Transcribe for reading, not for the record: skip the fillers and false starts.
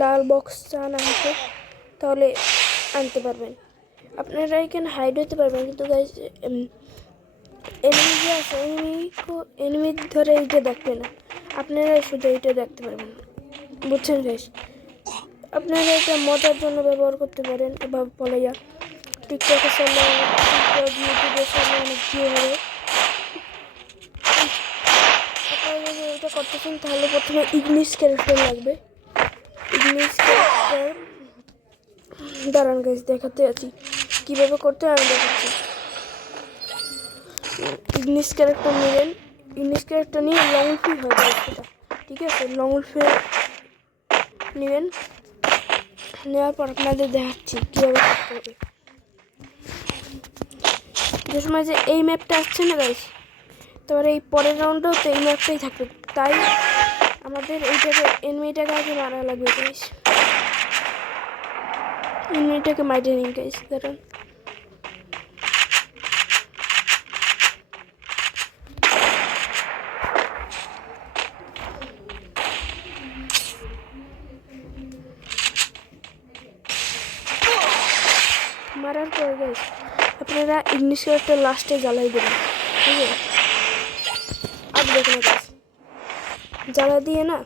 লাল box চান আনতে তাহলে আনতে পারবেন। আপনারা এখানে হাইড হতে পারবেন, কিন্তু গাইস এনিমি যে আছে এনিমি ধরে এইটা দেখবে না, আপনারা শুধু এইটা দেখতে পারবেন, বুঝছেন গাইস? আপনারা এটা মজার জন্য ব্যবহার করতে পারেন। এভাবে বলে যা টিকটকে চলে, টিকটক ইউটিউবে চলে, অনেক ভিউ হবে। আপনারা যদি এটা করতেছেন তাহলে প্রথমে ইংলিশ ক্যারেক্টার লাগবে। ইংলিশ ক্যারেক্টার দাঁড়ান গাইস দেখাতে আছি কীভাবে করতে হয়, আমি দেখাচ্ছি। ইংলিশ ক্যারেক্টার নেবেন, ইংলিশ ক্যারেক্টার নিয়ে লং ফি হয় গাইস এটা, ঠিক আছে? লং ফি নেবেন, নেওয়ার পর আপনাদের দেখাচ্ছি কীভাবে করতে হবে। যে সময় যে এই ম্যাপটা আসছে না গাইস, তারপরে এই পরের রাউন্ডেও তো এই ম্যাপটাই থাকবে, তাই আমাদের এইটাকে এনিমিটাকে আগে মারা লাগবে গাইস। এনিমিটাকে মাইরে নিন গাইস, দাঁড়ান। মারার পর গাইস আপনারা ইংলিশ ক্যারেক্টার লাস্টে জ্বালাই দেবেন, ঠিক আছে? আর দেখুন গাইস জ্বালা দিয়ে না